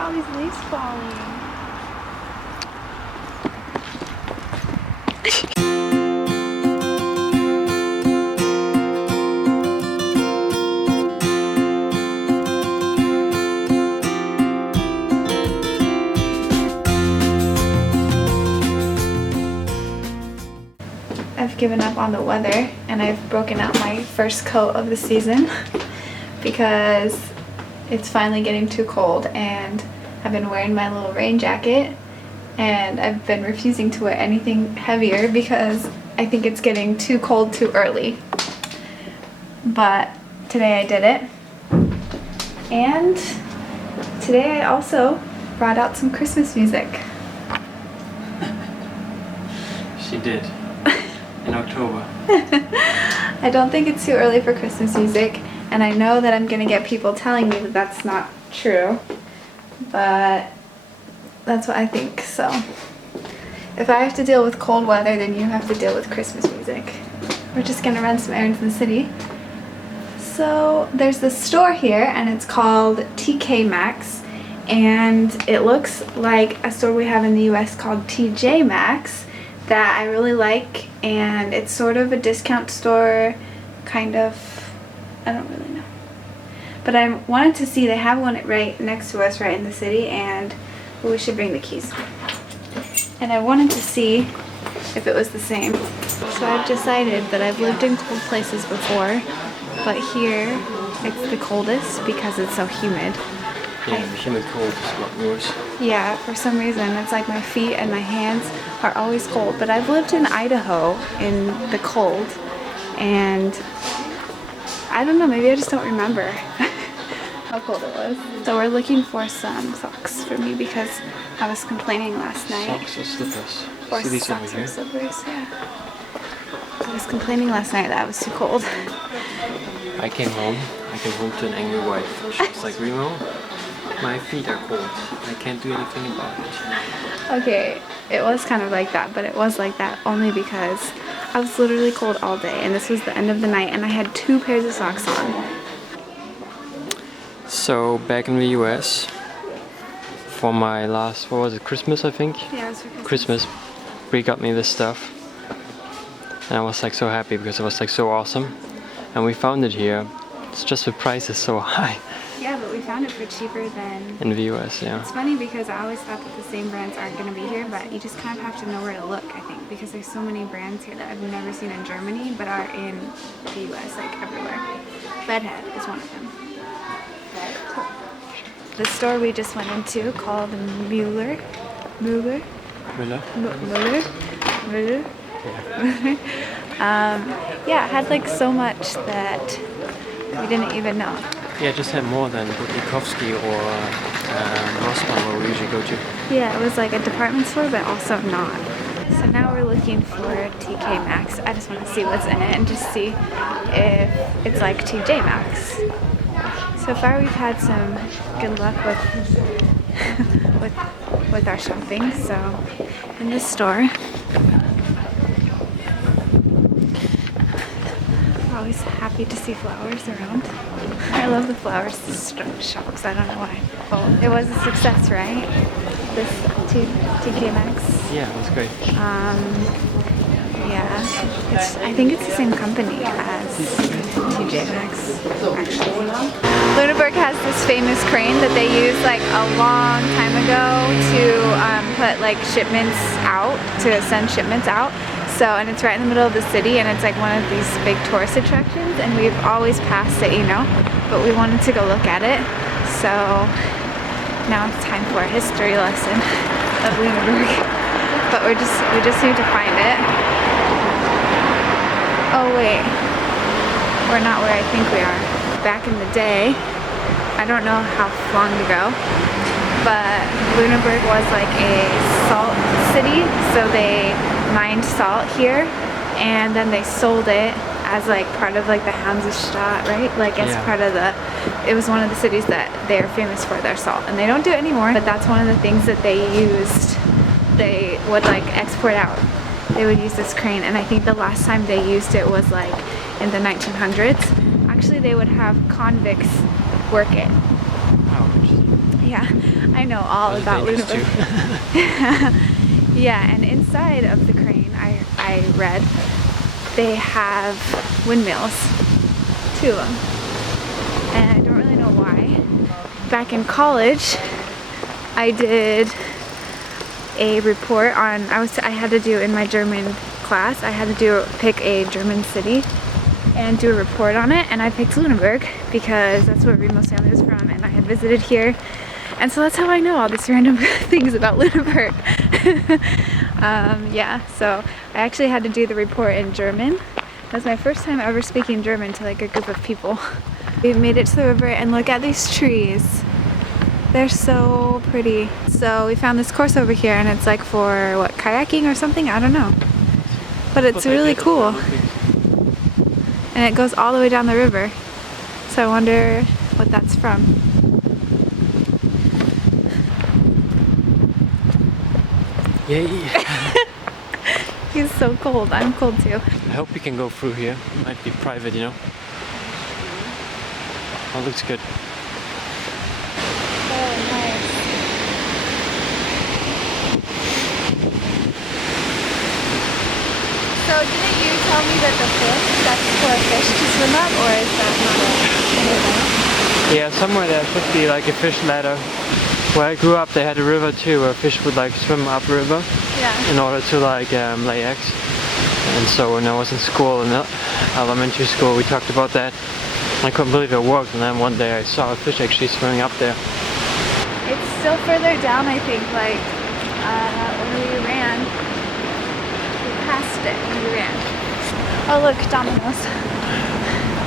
at all these leaves falling. I've given up on the weather and I've broken out my first coat of the season because it's finally getting too cold, and I've been wearing my little rain jacket and I've been refusing to wear anything heavier because I think it's getting too cold too early. But today I did it, and today I also brought out some Christmas music. She did. In October. I don't think it's too early for Christmas music, and I know that I'm gonna get people telling me that that's not true, but that's what I think. So if I have to deal with cold weather, then you have to deal with Christmas music. We're just gonna run some errands in the city. So there's this store here and it's called TK Maxx, and it looks like a store we have in the US called TJ Maxx that I really like, and it's sort of a discount store, kind of, I don't really know. But I wanted to see, they have one right next to us right in the city, and we should bring the keys. And I wanted to see if it was the same. So I've decided that I've lived in cold places before, but here it's the coldest because it's so humid. Yeah, the humid cold is what yours. Yeah, for some reason it's like my feet and my hands are always cold. But I've lived in Idaho in the cold, and I don't know, maybe I just don't remember how cold it was. So we're looking for some socks for me because I was complaining last night. Socks or slippers? Or See these socks over or here? slippers, yeah. I was complaining last night that I was too cold. I came home to an angry wife. She was like, Remo, my feet are cold. I can't do anything about it. Okay, it was kind of like that, but it was like that only because I was literally cold all day, and this was the end of the night, and I had 2 pairs of socks on. So back in the US, for my last, what was it, Christmas I think? Yeah, it was for Christmas. Bree got me this stuff. And I was like so happy because it was like so awesome. And we found it here. It's just the price is so high. Yeah, but we found it for cheaper than... In the US, yeah. It's funny because I always thought that the same brands aren't going to be here, but you just kind of have to know where to look, I think, because there's so many brands here that I've never seen in Germany, but are in the US, like everywhere. Bedhead is one of them. The store we just went into called Müller. Yeah, it had like so much that we didn't even know. Yeah, it just had more than Butnikovsky or Rossmann where we usually go to. Yeah, it was like a department store, but also not. So now we're looking for TK Maxx. I just want to see what's in it and just see if it's like TJ Maxx. So far we've had some good luck with our shopping. So in this store, we're always happy to see flowers around. I love the flowers shops. I don't know why. Well, it was a success, right? This TK Maxx. Yeah, it was great. Yeah, I think it's the same company as TJ Maxx, actually. Lüneburg has this famous crane that they used like a long time ago to put like shipments out, to send shipments out. So, and it's right in the middle of the city, and it's like one of these big tourist attractions, and we've always passed it, you know, but we wanted to go look at it. So now it's time for a history lesson of Lüneburg. But we just need to find it. Oh wait, we're not where I think we are. Back in the day, I don't know how long ago, but Lüneburg was like a salt city, so they mined salt here, and then they sold it as like part of like the Hansestadt, right? Like as part of the, it was one of the cities that they're famous for their salt, and they don't do it anymore, but that's one of the things that they used. They would like export out. They would use this crane, and I think the last time they used it was like in the 1900s. Actually, they would have convicts work it. Oh, Yeah, I know all That's about dangerous Lunenburg. Yeah, and inside of the crane, I read, they have windmills, 2 of them. And I don't really know why. Back in college, I did a report on, I had to do in my German class, I had to pick a German city and do a report on it, and I picked Lunenburg because that's where Remo's family was from, and I had visited here. And so that's how I know all these random things about Lunenburg. Yeah, so I actually had to do the report in German. That was my first time ever speaking German to like a group of people. We made it to the river and look at these trees. They're so pretty. So we found this course over here and it's like for what, kayaking or something? I don't know. But it's really cool. And it goes all the way down the river. So I wonder what that's from. Yay! He's so cold. I'm cold too. I hope we can go through here. It might be private, you know. Oh, looks good. Oh, nice. So didn't you tell me that the fish, that's for a fish to swim up, or is that not a Yeah, somewhere there should be like a fish ladder. Where I grew up, they had a river too, where fish would like swim upriver Yeah. in order to like lay eggs. And so when I was in school, in elementary school, we talked about that. I couldn't believe it worked, and then one day I saw a fish actually swimming up there. It's still further down, I think, like when we ran. We passed it when we ran. Oh look, Domino's.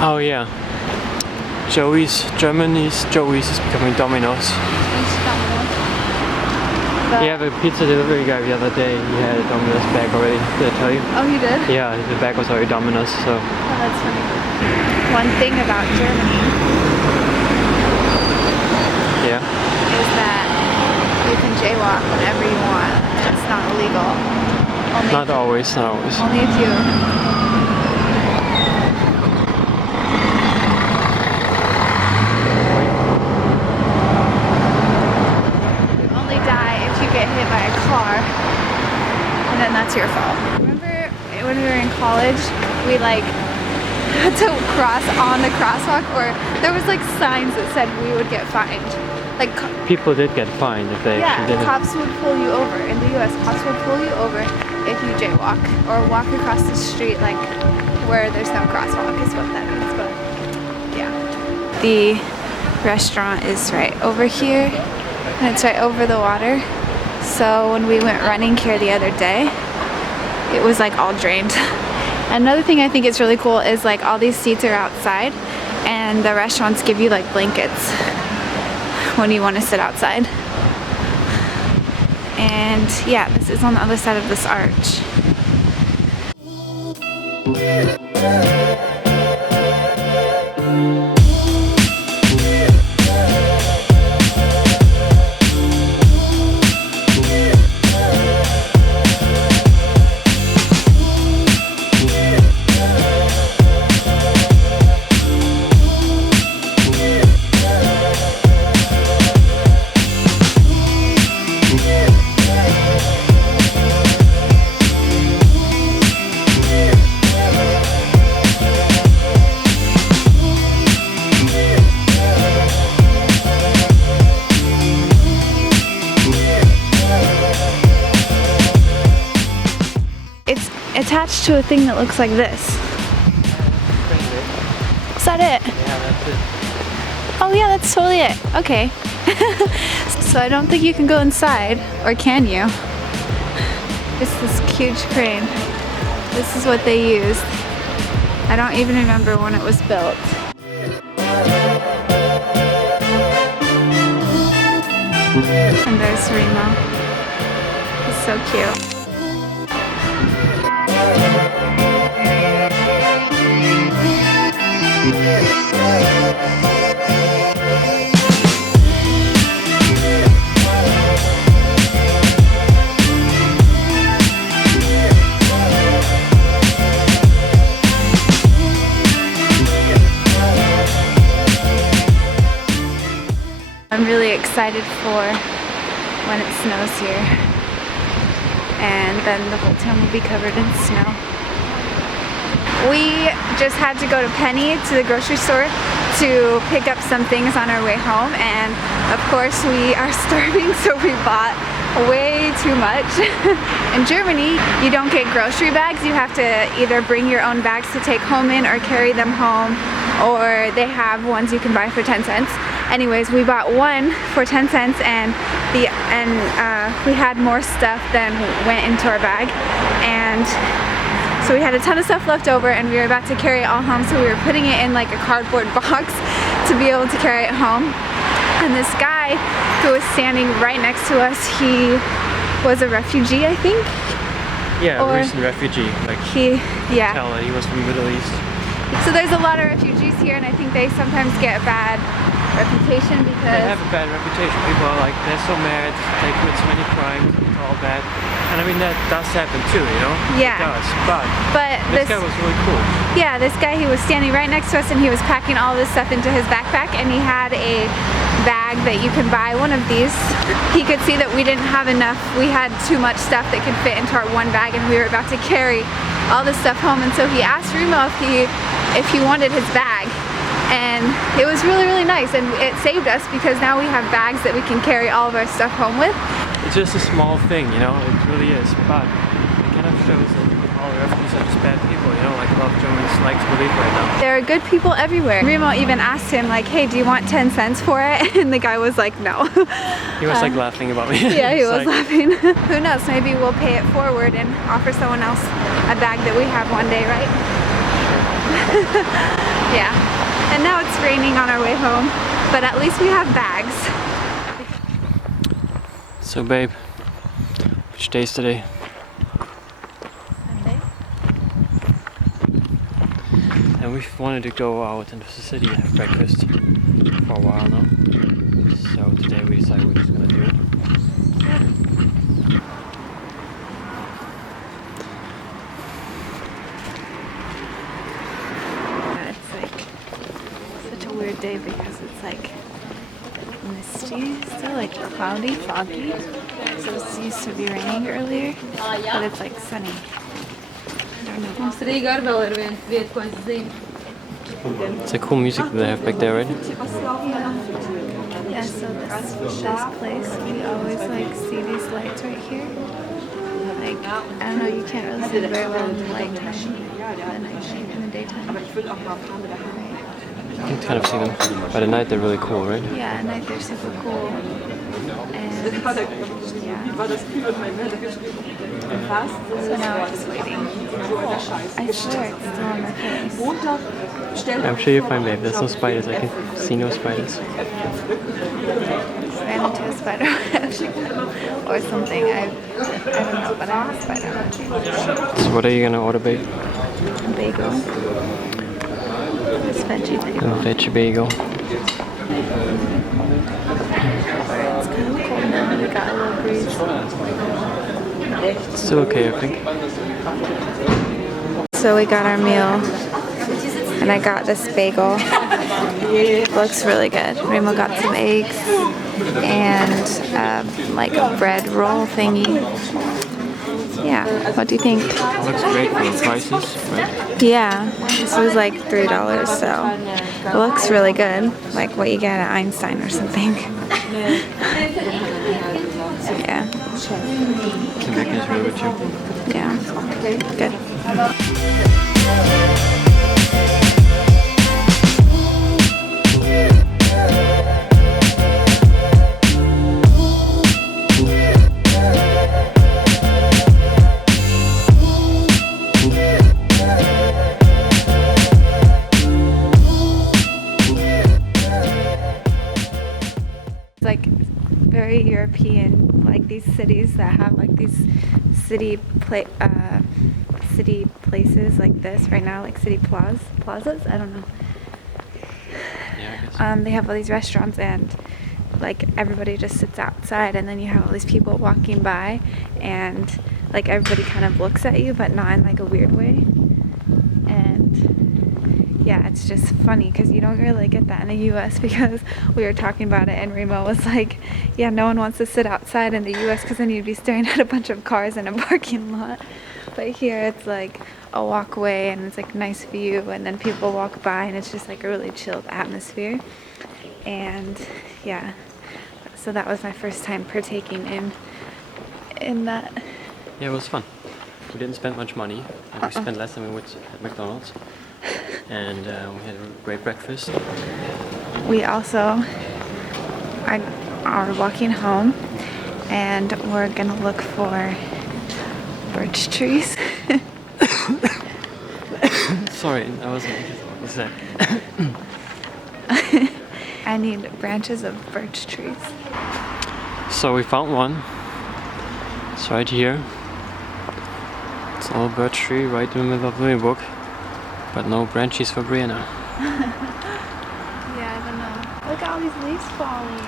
Oh yeah. Joey's is becoming Domino's. It's Domino's. But, Yeah, the pizza delivery guy the other day, he had a Domino's bag already. Did I tell you? oh, you did? Yeah, the bag was already Domino's, so. Oh, that's funny. One thing about Germany Yeah. is that you can jaywalk whenever you want. It's not illegal. Not always, not always. Only if you. You only die if you get hit by a car, and then that's your fault. Remember when we were in college, we like had to cross on the crosswalk, or there was like signs that said we would get fined. Like People did get fined if they yeah, actually did it. cops would pull you over. In the US, cops will pull you over if you jaywalk or walk across the street like where there's no crosswalk is what that means, but yeah. The restaurant is right over here and it's right over the water. So when we went running here the other day, it was like all drained. Another thing I think is really cool is like all these seats are outside and the restaurants give you like blankets when you want to sit outside. And yeah, this is on the other side of this arch. It's attached to a thing that looks like this. Is that it? Yeah, that's it. Oh yeah, that's totally it. Okay. So I don't think you can go inside, or can you? It's this huge crane. This is what they used. I don't even remember when it was built. And there's Remo. He's so cute. I'm really excited for when it snows here. And then the whole town will be covered in snow. We just had to go to Penny to the grocery store to pick up some things on our way home, and of course we are starving, so we bought way too much. In Germany, you don't get grocery bags. You have to either bring your own bags to take home in or carry them home, or they have ones you can buy for 10 cents. Anyways, we bought one for 10 cents and we had more stuff than went into our bag, and so we had a ton of stuff left over and we were about to carry it all home, so we were putting it in like a cardboard box to be able to carry it home. And this guy who was standing right next to us, he was a refugee, I think? Yeah, a recent refugee. Like, yeah. Tell that he was from the Middle East. So there's a lot of refugees here, and I think they sometimes get a bad reputation because... They have a bad reputation. People are like, they're so mad, they commit so many crimes, it's all bad. And I mean, that does happen too, you know? Yeah. It does, but this guy was really cool. Yeah, this guy, he was standing right next to us and he was packing all this stuff into his backpack, and he had a bag that you can buy, one of these. He could see that we didn't have enough. We had too much stuff that could fit into our one bag, and we were about to carry all this stuff home, and so he asked Remo if he wanted his bag. And it was really, really nice, and it saved us because now we have bags that we can carry all of our stuff home with. It's just a small thing, you know, it really is, but it kind of shows that all refugees are just bad people, you know, like a lot of Germans like to believe right now. There are good people everywhere. Remo even asked him like, hey, do you want 10 cents for it? And the guy was like, no. He was like laughing about me. Yeah, he was laughing. Who knows, maybe we'll pay it forward and offer someone else a bag that we have one day, right? Yeah. And now it's raining on our way home, but at least we have bags. So babe, which day is today? Sunday. And we've wanted to go out into the city and have breakfast for a while now. So today we decided we're just gonna do it. It's like such a weird day because it's like misty, still like cloudy, foggy. So it used to be raining earlier, but it's like sunny. I don't know. It's a cool music that they have back there, right? Yeah, so this place, we always like see these lights right here. Like, I don't know, you can't really see very well in the nighttime, in the daytime. You can kind of see them. By the night they're really cool, right? Yeah, at night they're super cool. And yeah. So now we're just waiting. I swear it's still on my face. I'm sure you're fine, babe. There's no spiders. I can see no spiders. Ran into a spider web or something. I don't know, but I have a spider web. So what are you gonna order, babe? A bagel. This veggie bagel. A veggie bagel. It's kind of cold now. We got a little breeze. Still okay, I think. So we got our meal, and I got this bagel. Looks really good. Remo got some eggs and like a bread roll thingy. Yeah, what do you think? Looks great for the prices, right? Yeah, this was like $3, so it looks really good, like what you get at Einstein or something. Yeah. The bacon is really good too. Yeah, good. Like very European, like these cities that have like these city places like this right now, like city plazas. I don't know. Yeah, I guess. They have all these restaurants and like everybody just sits outside, and then you have all these people walking by, and like everybody kind of looks at you, but not in like a weird way. And yeah, it's just funny because you don't really get that in the US because we were talking about it and Remo was like, yeah, no one wants to sit outside in the US because then you'd be staring at a bunch of cars in a parking lot. But here it's like a walkway and it's like nice view and then people walk by and it's just like a really chilled atmosphere. And yeah, so that was my first time partaking in that. Yeah, it was fun. We didn't spend much money. We spent less than we would at McDonald's. And we had a great breakfast. We also are walking home and we're gonna look for birch trees. Sorry, I wasn't what was that? I need branches of birch trees. So we found one. It's right here. It's an old birch tree right in the middle of the book. But no branches for Bree and I. Yeah, I don't know. Look at all these leaves falling.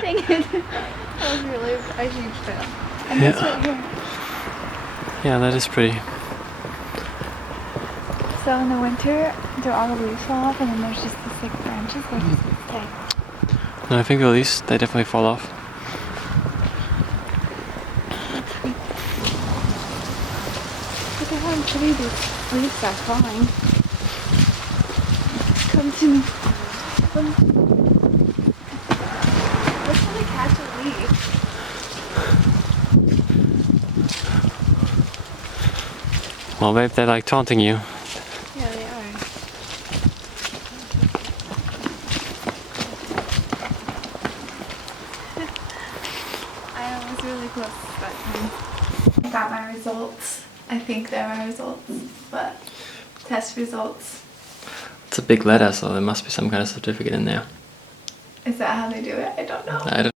Dang it. That was really a huge fail. And this right here. Yeah, that is pretty. So in the winter, do all the leaves fall off and then there's just the thick branches or just stay? No, I think the leaves, they definitely fall off. Look at how pretty these leaves are falling. Come to me. Let's try to catch a leaf. Well, babe, they're like taunting you. Yeah, they are. I was really close that time. I got my results. I think they're my results, but test results. It's a big letter, so there must be some kind of certificate in there. Is that how they do it? I don't know. I don't